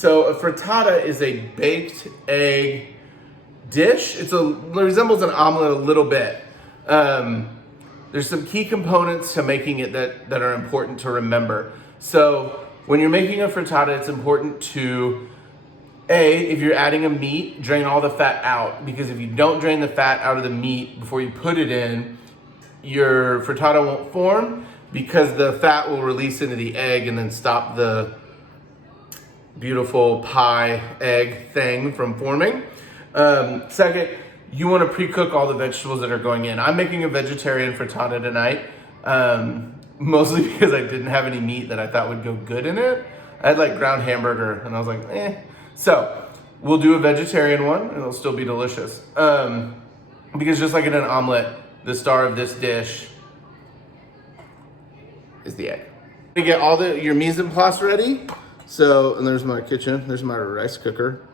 So a frittata is a baked egg dish. It resembles an omelet a little bit. There's some key components to making it that are important to remember. So when you're making a frittata, it's important to, if you're adding a meat, drain all the fat out, because if you don't drain the fat out of the meat before you put it in, your frittata won't form, because the fat will release into the egg and then stop the beautiful pie egg thing from forming. Second, you want to pre-cook all the vegetables that are going in. I'm making a vegetarian frittata tonight, mostly because I didn't have any meat that I thought would go good in it. I had like ground hamburger and I was like, eh. So we'll do a vegetarian one and it'll still be delicious. Because just like in an omelet, the star of this dish is the egg. You get all your mise en place ready. So, and there's my kitchen, there's my rice cooker.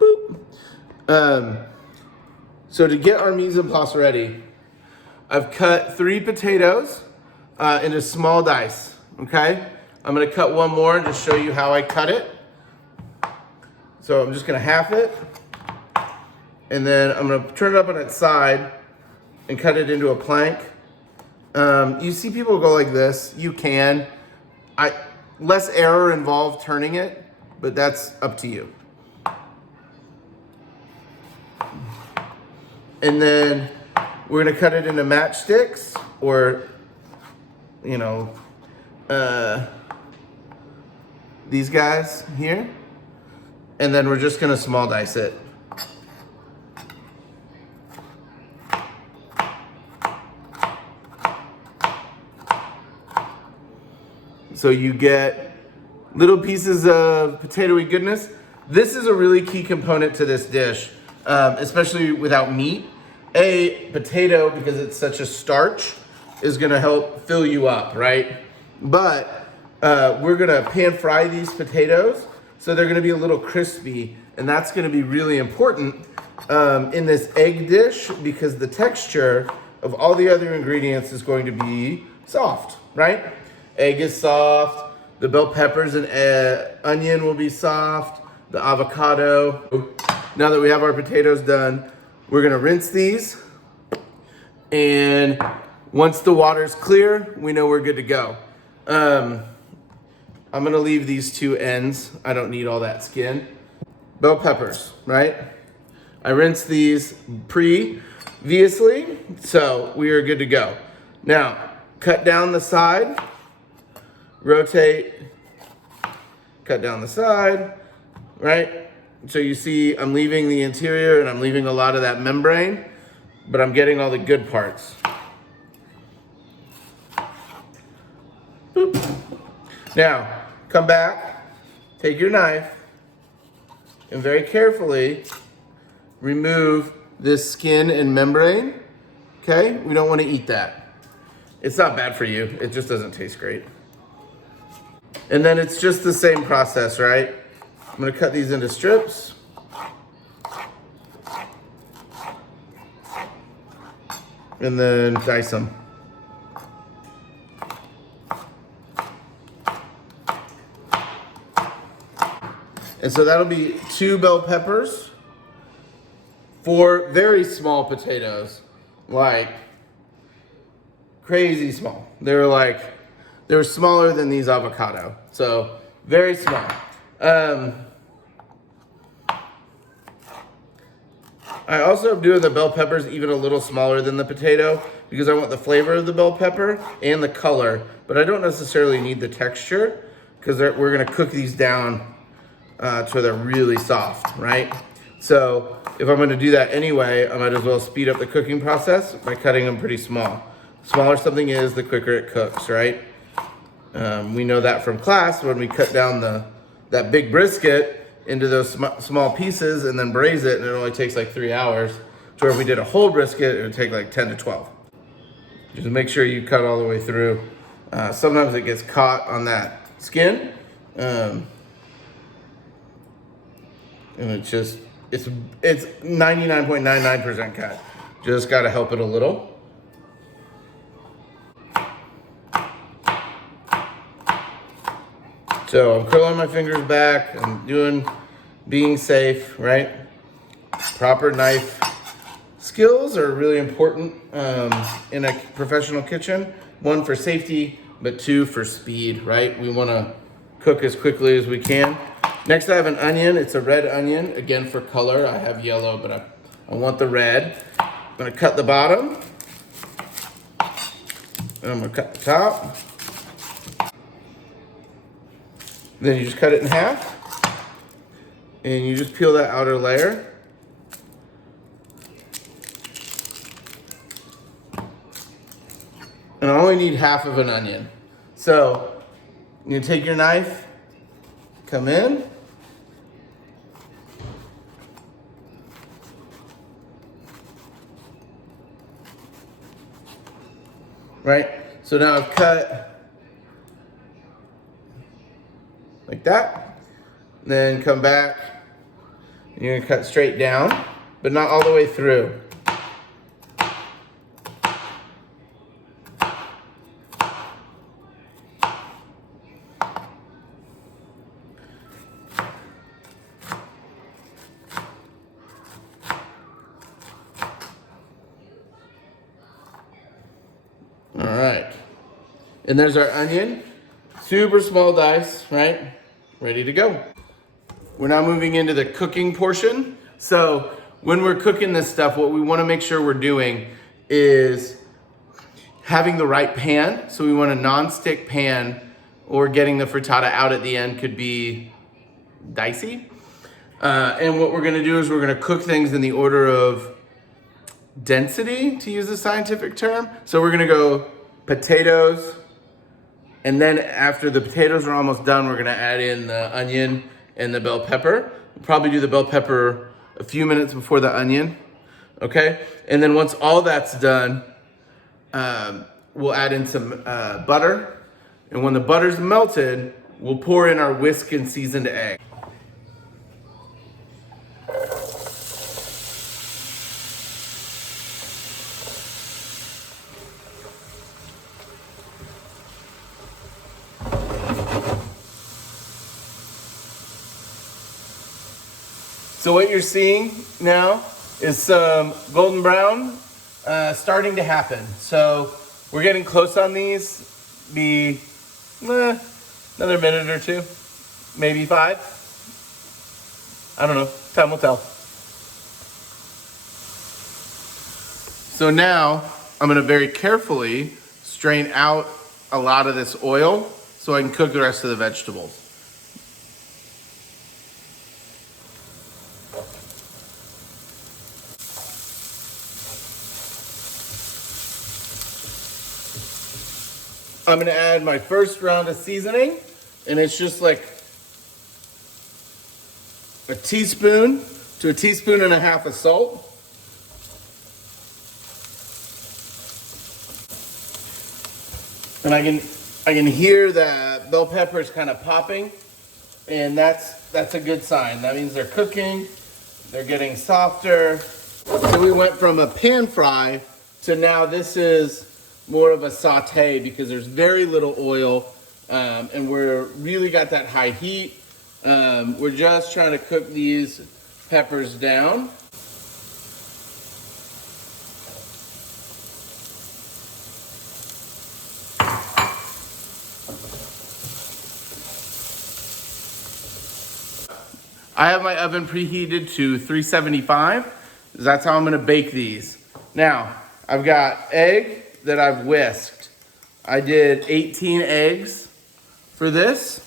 Boop. So to get our mise en place ready, I've cut 3 potatoes into small dice, okay? I'm gonna cut one more and just show you how I cut it. So I'm just gonna half it, and then I'm gonna turn it up on its side and cut it into a plank. You see people go like this, you can. Less error involved turning it, but that's up to you. And then we're gonna cut it into matchsticks, or, you know, these guys here. And then we're just gonna small dice it. So you get little pieces of potatoey goodness. This is a really key component to this dish, especially without meat. Potato, because it's such a starch, is gonna help fill you up, right? But we're gonna pan fry these potatoes, so they're gonna be a little crispy, and that's gonna be really important in this egg dish, because the texture of all the other ingredients is going to be soft, right? Egg is soft, the bell peppers and onion will be soft, the avocado. Now that we have our potatoes done, we're gonna rinse these, and once the water's clear, we know we're good to go. I'm gonna leave these 2 ends. I don't need all that skin. Bell peppers, right? I rinsed these previously, so we are good to go. Now, cut down the side, rotate, cut down the side, right? So you see I'm leaving the interior and I'm leaving a lot of that membrane, but I'm getting all the good parts. Boop. Now, come back, take your knife, and very carefully remove this skin and membrane, okay? We don't want to eat that. It's not bad for you, it just doesn't taste great. And then it's just the same process, right? I'm gonna cut these into strips. And then dice them. And so that'll be 2 bell peppers, 4 very small potatoes, like crazy small. They were smaller than these avocado, so very small. I also am doing the bell peppers even a little smaller than the potato, because I want the flavor of the bell pepper and the color, but I don't necessarily need the texture, because we're gonna cook these down to where they're really soft, right? So if I'm gonna do that anyway, I might as well speed up the cooking process by cutting them pretty small. The smaller something is, the quicker it cooks, right? We know that from class when we cut down that big brisket into those small pieces and then braise it, and it only takes like 3 hours. So if we did a whole brisket, it would take like 10 to 12. Just make sure you cut all the way through. Sometimes it gets caught on that skin. And it's 99.99% cut. Just gotta help it a little. So I'm curling my fingers back. I'm being safe, right? Proper knife skills are really important in a professional kitchen. One, for safety, but two, for speed, right? We wanna cook as quickly as we can. Next, I have an onion. It's a red onion, again for color. I have yellow, but I want the red. I'm gonna cut the bottom. And I'm gonna cut the top. Then you just cut it in half. And you just peel that outer layer. And I only need half of an onion. So you take your knife, come in. Right? So now I've cut like that. Then come back. And you're gonna cut straight down, but not all the way through. All right, and there's our onion. Super small dice, right? Ready to go. We're now moving into the cooking portion. So when we're cooking this stuff, what we wanna make sure we're doing is having the right pan. So we want a non-stick pan, or getting the frittata out at the end could be dicey. And what we're gonna do is we're gonna cook things in the order of density, to use a scientific term. So we're gonna go potatoes, and then after the potatoes are almost done, we're gonna add in the onion and the bell pepper. We'll probably do the bell pepper a few minutes before the onion, okay? And then once all that's done, we'll add in some butter. And when the butter's melted, we'll pour in our whisk and seasoned egg. So what you're seeing now is some golden brown starting to happen. So we're getting close on these. Be another minute or two, maybe 5. I don't know, time will tell. So now I'm gonna very carefully strain out a lot of this oil so I can cook the rest of the vegetables. I'm gonna add my first round of seasoning, and it's just like a teaspoon to a teaspoon and a half of salt. And I can hear that bell peppers kind of popping, and that's a good sign. That means they're cooking, they're getting softer. So we went from a pan fry to now this is more of a saute, because there's very little oil, and we're really got that high heat. We're just trying to cook these peppers down. I have my oven preheated to 375. That's how I'm gonna bake these. Now, I've got egg that I've whisked. I did 18 eggs for this.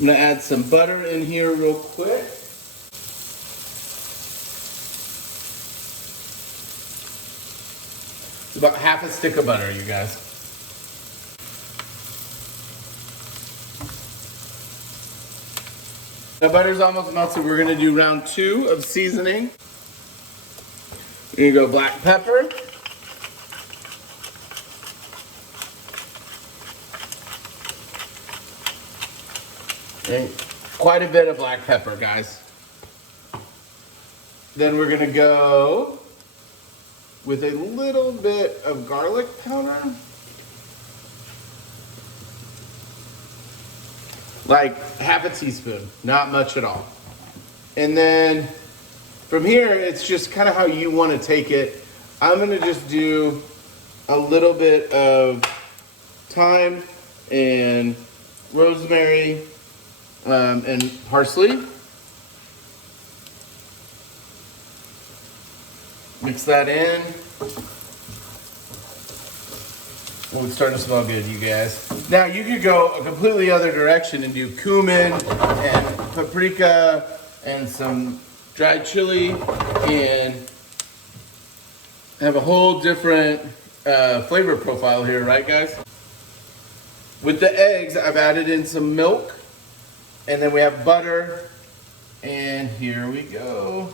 I'm gonna add some butter in here real quick. About half a stick of butter, you guys. The butter's almost melted. We're gonna do round 2 of seasoning. We're gonna go black pepper. And quite a bit of black pepper, guys. Then we're gonna go with a little bit of garlic powder. like half a teaspoon, not much at all. And then from here, it's just kind of how you want to take it. I'm gonna just do a little bit of thyme and rosemary and parsley. Mix that in. Oh, it's starting to smell good, you guys. Now you could go a completely other direction and do cumin and paprika and some dried chili and have a whole different flavor profile here, right guys? With the eggs, I've added in some milk, and then we have butter, and here we go.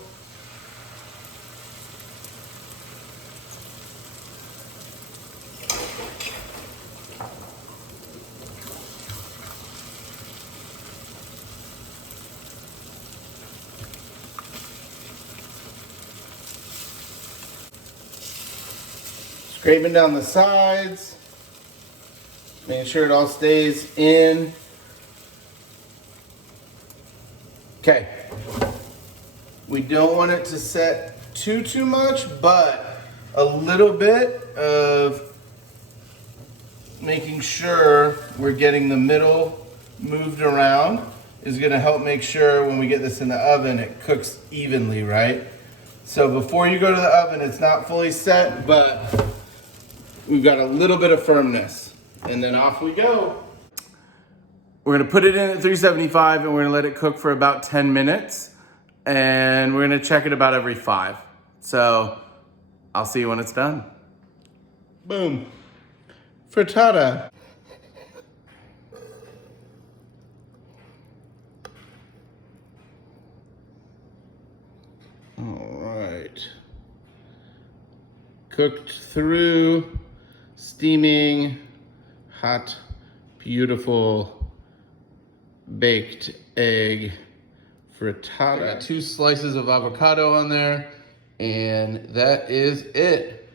Scraping down the sides, making sure it all stays in. Okay. We don't want it to set too much, but a little bit of making sure we're getting the middle moved around is gonna help make sure when we get this in the oven, it cooks evenly, right? So before you go to the oven, it's not fully set, but we've got a little bit of firmness, and then off we go. We're gonna put it in at 375 and we're gonna let it cook for about 10 minutes, and we're gonna check it about every 5. So I'll see you when it's done. Boom, frittata. All right, cooked through, steaming, hot, beautiful baked egg frittata. I got 2 slices of avocado on there, and that is it.